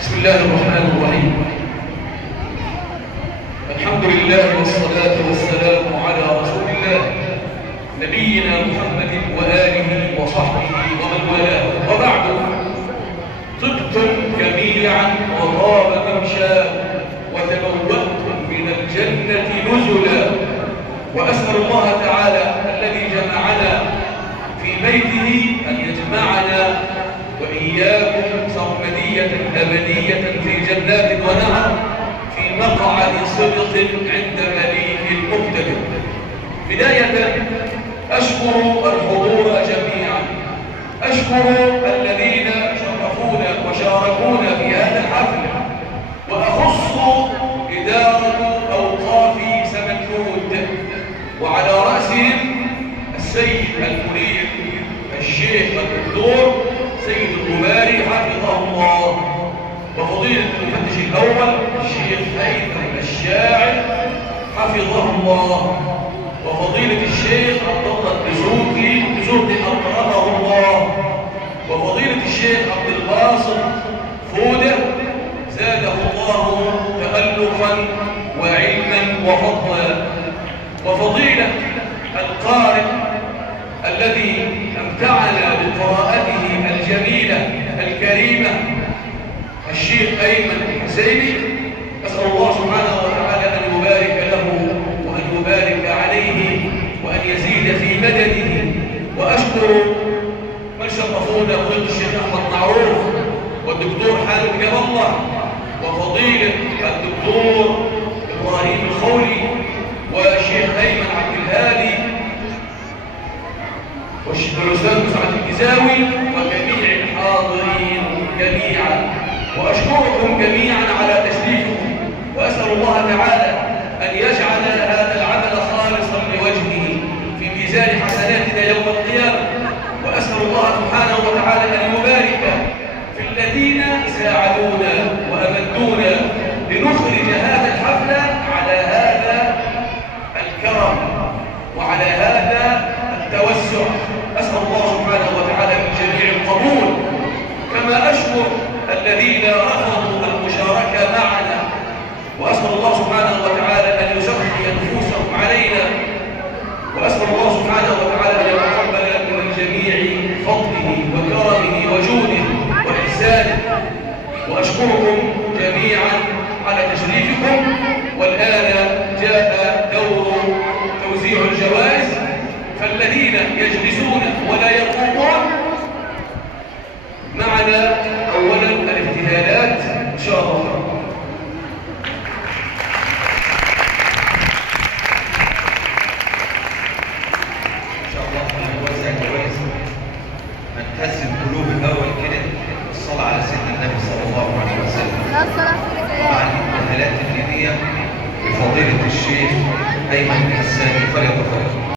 بسم الله الرحمن الرحيم. الحمد لله والصلاة والسلام على رسول الله نبينا محمد وآله وصحبه ومن والاه، وبعد. طبتم جميعا وطاب ممشاكم وتبوأتم من الجنة نزلا، وأسأل الله تعالى الذي جمعنا في بيته أن يجمعنا وإياكم سرمدية أبدية في جنات ونهر في مقعد صدق عند مليك مقتدر. بداية أشكر الحضور جميعا، أشكر الذين شرفونا وشاركونا في هذا الحفل، وأخص إدارة أوقاف سمنود وعلى رأسهم السيد المدير الشيخ الدكتور سيد الغباري حفظه الله، وفضيلة المفتش الأول الشيخ أيمن الشاعر حفظه الله، وفضيلة الشيخ عبد الله الدسوقي أكرمه الله، وفضيلة الشيخ عبد الباسط فودة زاده الله تألقا وعلما وفضلا، وفضيلة القارئ الذي أمتعنا بقراءته الجميلة الكريمة الشيخ أيمن الحسيني. أسأل الله سبحانه وتعالى أن يبارك له وأن يبارك عليه وأن يزيد في مدده. وأشكر من شرفونا فضيلة الشيخ أحمد معروف والدكتور حامد جاب الله وفضيلة الدكتور إبراهيم الخولي والشيخ أيمن عبد الهادي والأستاذ مسعد الجزاوي وجميع الحاضرين جميعا، وأشكركم جميعا على تشريفكم، وأسأل الله تعالى أن يجعل هذا العمل خالصا لوجهه في ميزان حسناتنا يوم القيامة، وأسأل الله سبحانه وتعالى أن يبارك في الذين ساعدونا وأمدونا لنخرج هذا الحفل على هذا الكرم وعلى هذا التوسع. أسأل الله سبحانه وتعالى من جميع القبول، كما أشكر الذين رفضوا المشاركة معنا، وأسأل الله سبحانه وتعالى أن يزكي نفوسهم علينا، وأسأل الله سبحانه وتعالى أن يتقبل من الجميع فضله وكرمه وجوده وإحسانه. وأشكركم جميعا على تشريفكم. والآن جاء دور توزيع الجوائز، فالذين يجلسون ولا يقومون معنا أولا الابتهالات إن شاء الله. إن شاء الله هنوزع جوائز هنكسب قلوب الأول كده والصلاة على سيدنا النبي صلى الله عليه وسلم. طبعا الابتهالات الدينية بفضيلة الشيخ أيمن الحساني فليتفضل.